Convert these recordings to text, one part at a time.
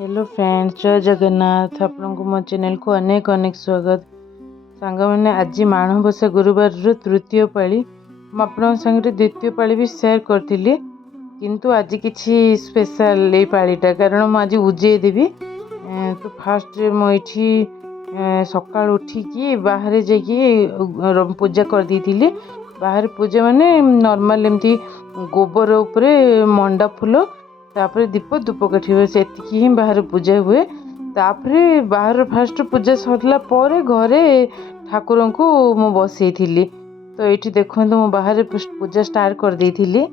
Hello friends, जय जगन्नाथ। आपण को मो चैनल को अनेक अनेक स्वागत। सांग मैंने आज माणबसा गुरुवार तृतीय पाली मुझे संगे द्वितीय पाली भी शेयर करी, किंतु आज किसी स्पेशल ये पालीटा कारण मुझे उजे देवी। तो फास्ट मुझे सका उठिकी बाहर जाकि पूजा कर दी थी। बाहर पूजा माने नॉर्मल एमती गोबर उपरे मंडा फूल तापर दीप धूपकाठी से ही बाहर पूजा हुए। तापरे बाहर फास्ट पूजा सरला पर घरे ठाकुर को मु बसई थी। तो ये देखो मु बाहर पूजा स्टार्ट कर दी थी।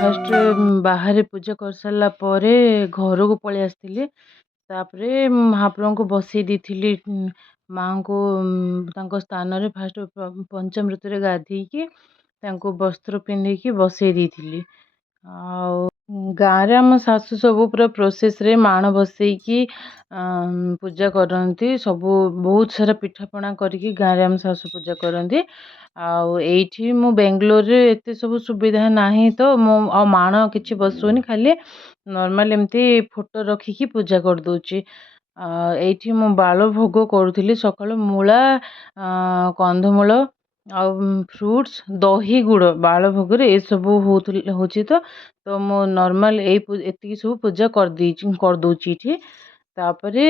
फास्ट बाहर पूजा कर सारा पर घर को पलि आसती। तापरे महाप्रभु को बसई दी माँ को स्थान रे फास्ट पंचामृत गाधेकी वस्त्र पिंधेकी बसई दी। गाँव रे आम शाशु सब पूरा प्रोसेस रे माण बसईकी पूजा करती। सब बहुत सारा पिठापଣା करके गाँव रे आम शाशु पूजा करती। आठी मु बेंगलोर रे एते सब सुविधा नहीं, तो मु माण किसी बसुनी, खाली नॉर्मल एमती फोटो रखिकी पूजा कर दूची। एठी मु बाल भोग करुली सकाळु मूला कंदमूल आ फ्रुट्स दही गुड़ बाल भोग ये सब होची। तो मु नॉर्मल एति सब पूजा कर दूची इठी। तापरे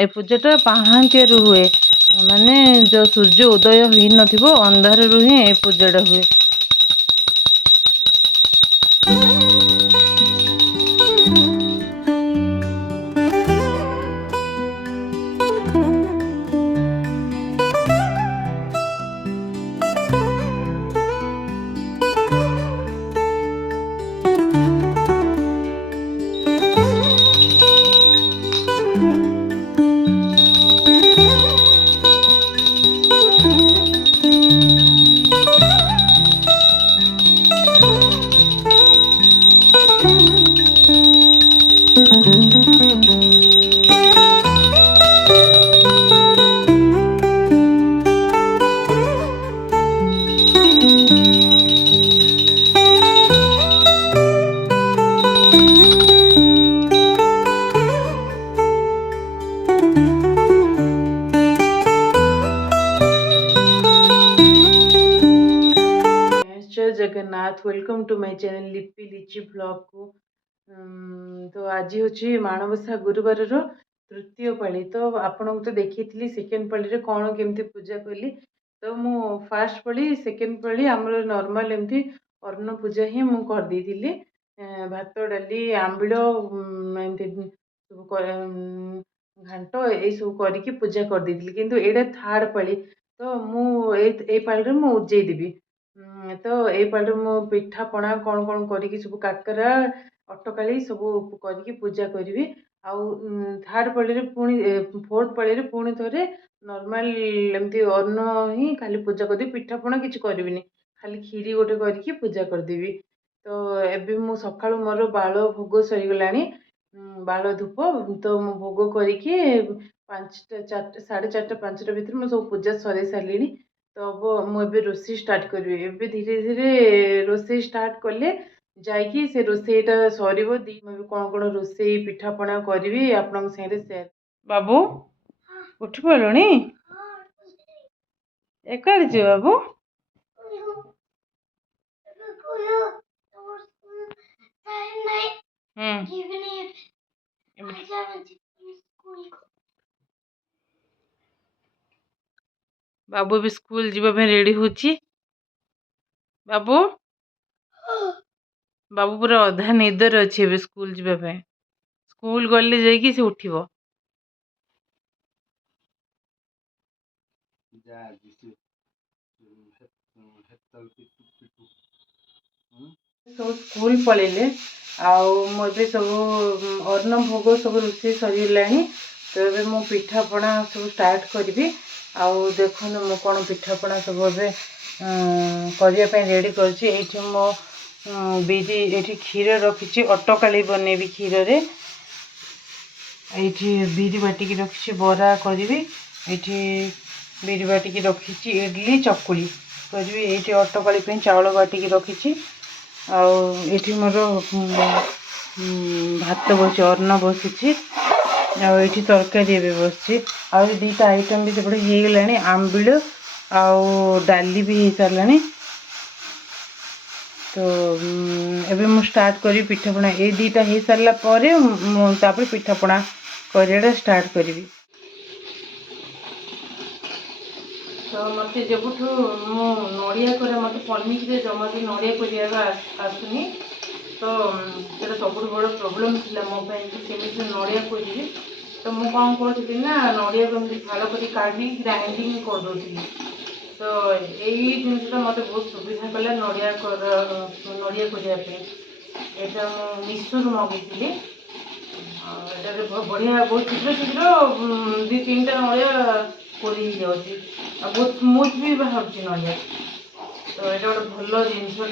ए पूजाटा पाहांतिया हुए, माने जो सूर्य उदय हुई नथिबो अंधार रु ही ए पूजाटा हुए। जय Jagannath, welcome to my channel Lipi Lichi blog को। तो आज हूँ माणबसा गुरुवार तृतीय पाली। तो आपन तो देखी सेकेंड पाली रे कौन केमती पूजा कली। तो मु फास्ट पाली सेकेंड पाली आमर नॉर्मल एमती अन्न पूजा ही मु कर दी थी। भात डाली आंबिल एमती घाट ये सब करके पूजा कर दी थी, किंतु एटा थर्ड पाली। तो मु पाली मु उजे देवी। तो ये पाली मु पिठा पଣା कौन कौन करके सब काकरा अटकाली सब करके पूजा करी। थर्ड पाली पुणी फोर्थ पाली पुणी थे नॉर्मल एमती अन्न ही खाली पूजा करदेवी। पिठा पଣା किसी करी, खाली खीरी गोटे करके पूजा करदेवी। तो एबे मु सकाळु मोर बाल भोग सरीगला, बाल धूप। तो मु भोग करके 4:30 भितर मु सब पूजा सरी सारे। तो अब मुझे रोषे स्टार्ट करी। एबे धीरे धीरे रोषे स्टार्ट कले जाइकी से रोषेटा सर कौन कौन रोषे पिठापଣା करी आपण सेयार। बाबू उठ पड़े एक बाबू। बाबू भी स्कूल जीवा रेडी होची। बाबू बाबू पूरा अधा निदर अच्छे स्कूल जीवा। स्कूल गले जाइए से उठिबो। सब स्कूल पलैले। आबे सब अन्न भोग सब रोषे सरीगलानी। तो ये मु पिठापणा सब स्टार्ट करी। आउ देखो मु कौन पिठापणा सब करने रेडी कर मो बिरी ये क्षीर रखी अटकाली बनैबी क्षीर रे ये बिरी बाटिक रखी बरा करी बिरी बाटिक रखी इडली चकुली करी ये अटकाली चाउल बाटिक रखी आठी मोर भात बस अन्न बसी आठी तरकारी बस दीटा आइटम भी सेपटे हो गला आंबिल डाली भी हो सारा। तो एबे मु स्टार्ट करी पिठापणा ये दीटा हो सारा पर पिठापणा करिया स्टार्ट करी। तो मत जब मु नड़िया करे मत पनिक जमा भी नड़िया कर आसुनी। तो ये सब बड़ प्रोब्लेम थी मोबाइल केमी नड़िया कर। तो मुझे कौन करी ना नड़िया को फाड़ कर काढ़ी ग्राइंडिंग करदे। तो यही जिनसा मत बहुत सुविधा कला नड़िया करने। यहाँ मिशो मगेली बढ़िया बहुत शीघ्र शीघ्र 2-3 टा नड़िया कोरी जाऊँगी बहुत स्मूथ भी बाहर नड़िया। तो ये गोटे भल जिनसा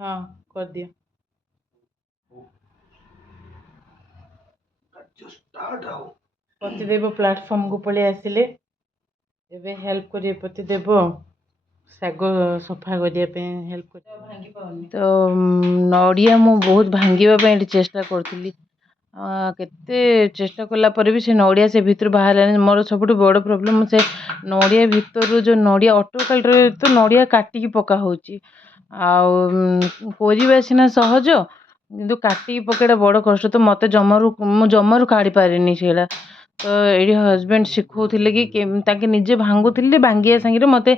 हाँ कर दिया पतिदेव प्लेटफॉर्म को पलि आसिले एबे हेल्प करिए पतिदेव शाग सफा करने हेल्प कर। तो नड़िया मु बहुत भांगे चेष्टा करी केते चेष्टा कला पर भी से नड़िया से भितर बाहर मोर सब बड़ प्रोब्लेम से नड़िया भितर जो नड़िया अटोकाल तो नड़िया काटिकी पका होची कोरिबा सिना सहज किंतु काटिकी पकेटा बड़ कष्ट। तो मत जमारू काढ़ी पारे से। तो ये हजबैंड शिखौले कि निजे भांगुले भांगिया सांगे मत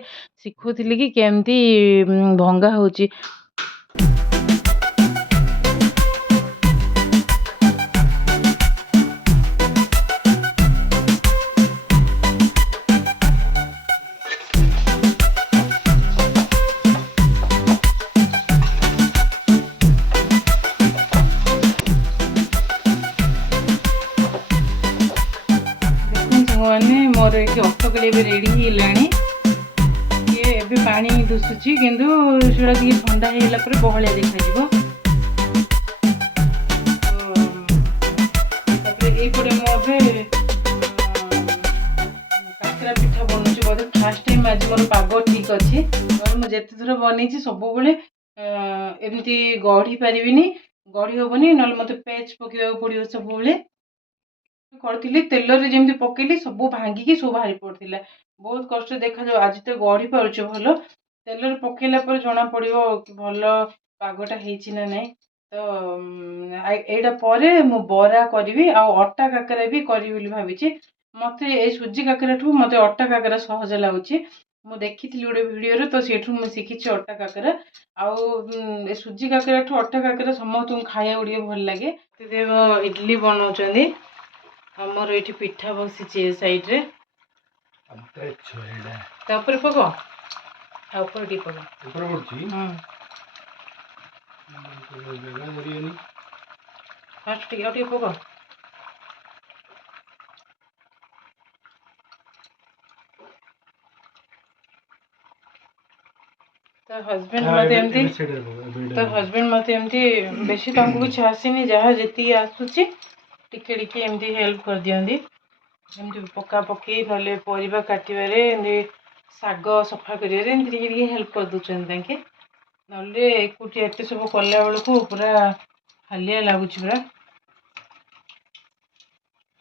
शिखौले कि केमती भंगा होची। मोर ये अटकली रेडी होगा ये पानी दुसुची किंतु से ठंडा होगा बहलिया देखा। यपटे मुझे काकरा पिठा बनूची बोधे फास्ट टाइम आज मोर पाग ठीक अच्छे मुझे थर बन सब एमती गढ़ी पारिनी गढ़ी हेनी ना मत पेच पकड़ा पड़ो सब करी तेल जमी पकेली सब भांगिकी सब बाहरी पड़ा बहुत कष्ट देखा जाओ। आज तो गढ़ी पार्छ भल तेल पकेला पर जना पड़ो भल पागटा ना ना। तो यहाँ पर मु बरा करी अटा काकरा भी करी भावी मत ये सुजी काकरा ठू मत अटा काकरा सहज लगुच मु देखी गोटे वीडियो तो सेठू मुझे शिखी अटा काकरा आउ सुजी काकरा ठू अटा काकरा समस्त खाया गुड़िया भल लगे। इडली बनाऊँ आमर ये पिठा बसी साइड्रे पक फास्ट पक तो हजबैंड मत एमती बेसी किसी आसनी जहाँ जी आसूची टिके टिके एमती हेल्प कर दियंती एमती पका पकी ना परिबा काटिबारे शाग सफा करिवारे एमती हेल्प कर दूसरी ना एकुटिया एत सब कला बेलू पूरा हालिया लगुच पूरा।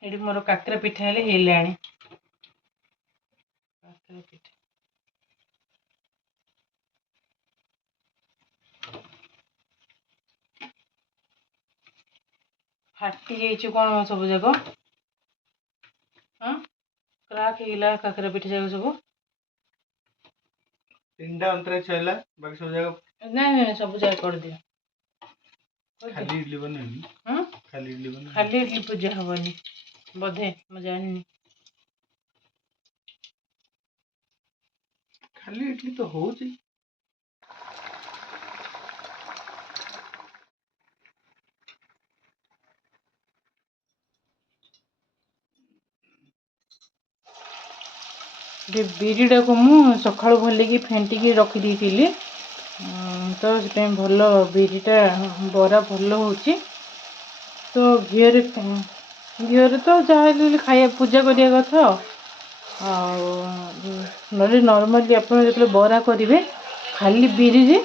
ये मोर काकरा पिठा हेले काकरा पिठा फाटी जाइए कौन सब जाक हाँ क्राक होगा काकरा पिठा जाक सब 3टा अंतरे छला बाकी सब जगह नहीं सब जगह कर दिया खाली इडली बनेनी हां खाली इडली पूजा हवनी बोधे मैं जानी खाली इडली तो हो जी ବିରିଟା को ମୁଁ ସକାଳୁ ଭଲିକି ଫେଣ୍ଟିକି ରଖିଦେଇଥିଲି ତ ସେଥିପାଇଁ ଭଲ ବିରିଟା ବରା ଭଲ ହେଉଛି। ତ ଘିଅରେ ତ ଯାହା ହେଲେ ଖାଇବା ପୂଜା କରିବା କଥା ଆଉ ନହେଲେ ନର୍ମାଲି ଆପଣ ଯେତେବେଳେ ବରା କରିବେ ଖାଲି ବିରିରେ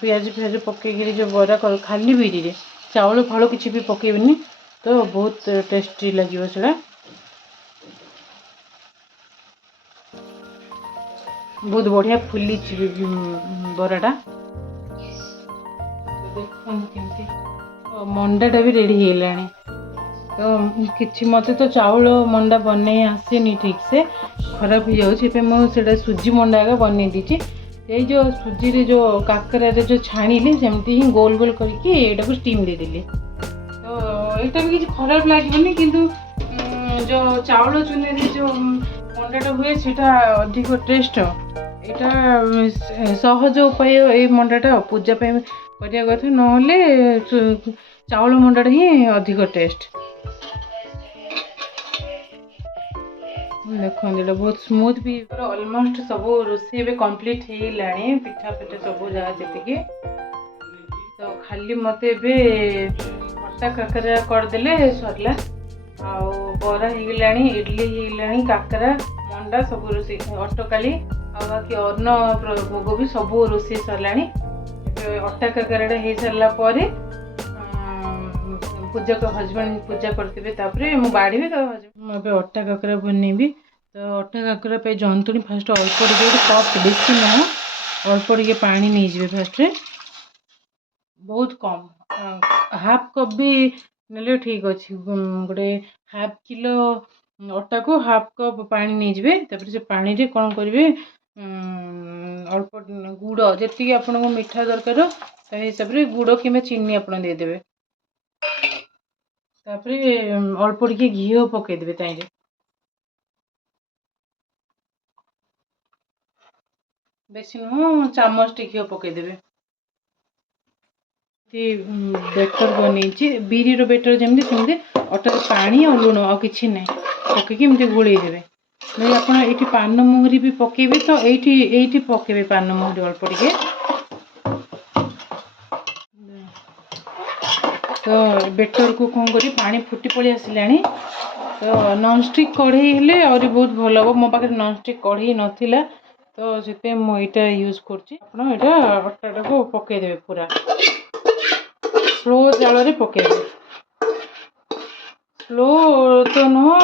ପିଆଜ ପକେଇକିରି ଯେଉଁ ବରା ଖାଲି ବିରିରେ ଚାଉଳ ଫଳ କିଛି ବି ପକେଇବେନି ତ ବହୁତ ଟେଷ୍ଟି ଲାଗିବ ସେଇଟା। बहुत बढ़िया फुली बराटा मंडाटा भी रेडी है तो किसी मत तो चाउल मंडा बन आसेनी ठीक से खराब हो जाए सुजी मंडा आगे बन दीची ये जो सुजी रे जो काकरा रे जो छाणिली सेमती ही गोल गोल करके को स्टीम दे देली तो यहाँ भी किसी खराब लगे किंतु जो चाउल चुने जो मंडाटा हुए सीटा अधिक टेस्ट यहाँ सहज उपाय ये मंडाटा पूजा करने कथा ना चाउल मंडाटा ही अधिक टेस्ट देखो ये बहुत स्मूथ भी ऑलमोस्ट सब रोषे भी कंप्लीट हो पिठा पिठा सब जहाँ जी तो खाली मत अटा काकरा करदे सरला आउ बरा हो इडली हो काकरा मंडा सब रोषे अटकाली बाकी अन्न भोग भी सब रोषे सरला अटा काकराटा हो सारा पूजा को हजबैंड पूजा करते मु बाड़ी तो मुझे अटा काकरा बनैबी तो अटा काकरा पे जंतुणी फास्ट अल्प कप बेसी ना अल्प पानी नहीं जाए फास्ट बहुत कम हाफ कप भी ने ठीक अच्छे गोटे हाफ किलो अटा को हाफ कप पानी नहीं जाए से पानी रे कौन करेंगे अल्प गुड़ जी आपन को मीठा दरकार हिसाब से गुड़ कि चीनी आप देदेवे अल्प टे घी पकईदे ताइए बेसी नुह चामच टे घी पकईदे बेटर बनी बिरी बेटर जमी सेमती अटा पानी और लुण आ कि ना पकईकी गोलैदेवे नहीं आप पान मुहरी भी पकेबे तो ये पकेबे पान मुहरी अल्प टे तो बेटर को कौन कर पानी फुटी पड़ी आसला तो नॉनस्टिक कढ़ई हेले और बहुत भल हम मो पाखे नॉनस्टिक कढ़ई नाला तो से मुझे यूज करटा को पकईदे पूरा स्लो जाल पकईदे स्लो तो नुह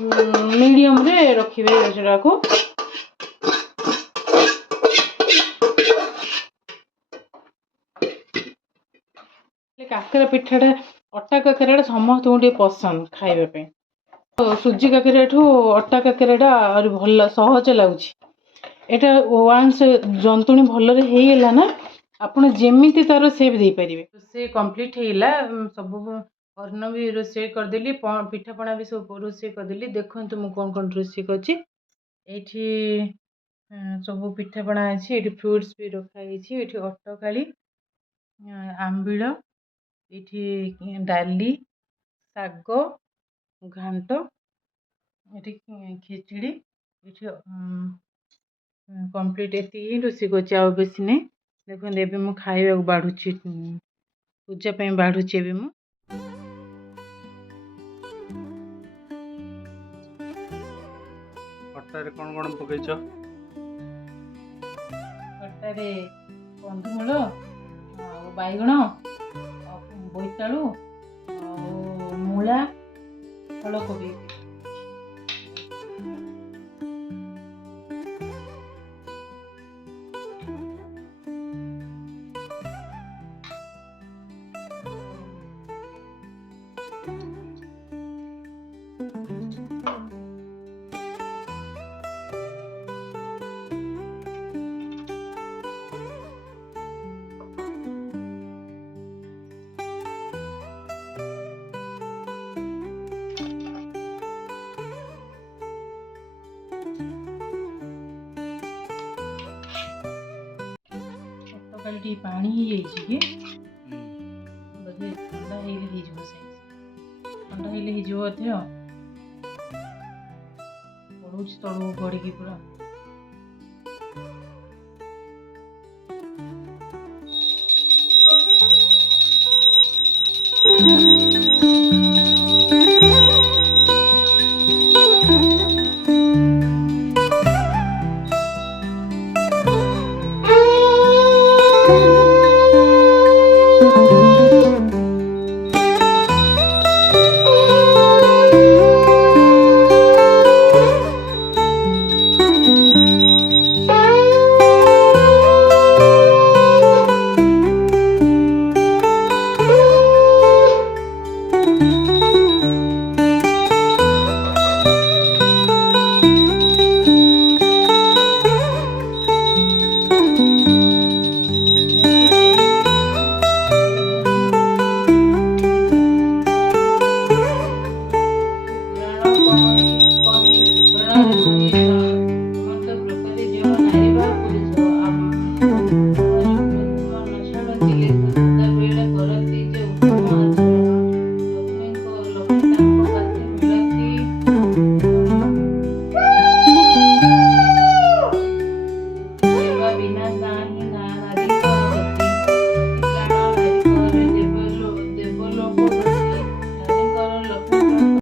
मीडियम रे रखिए सेटा को काकरा पिठाटा अटा काकराटा समस्त पसंद खाइबा तो सुजी काकरा अटा काकराटा और भल सहज लगुच एटा वान्स जंतुणी भल होगा ना आपड़ जमी तार सेप दे पारे रोषे कंप्लीट होगा सब अन्न भी रोषे करदेली पिठापणा भी सब रोषे करदेली देखो मुझे कौन कौन रोषे कर सब पिठापणा अच्छी ये फ्रुट्स भी रखाई ये अटकाली आंबिल ये डाली शाग घांट ये खिचड़ी ये कंप्लीट ये रोषे कर बेसी नहीं देखो ये मु खाइबा बाढ़ुची पूजा बाढ़ुची मु अटारे कौन कौन पकईच अटारे कंदमूल बैगण बोईतालु मूला फलकोबी पानी ही बोधे ठंडा ठंडा बड़ो ଯାଉଛି ତଳକୁ ଗଡ଼ିକି ପୁରା।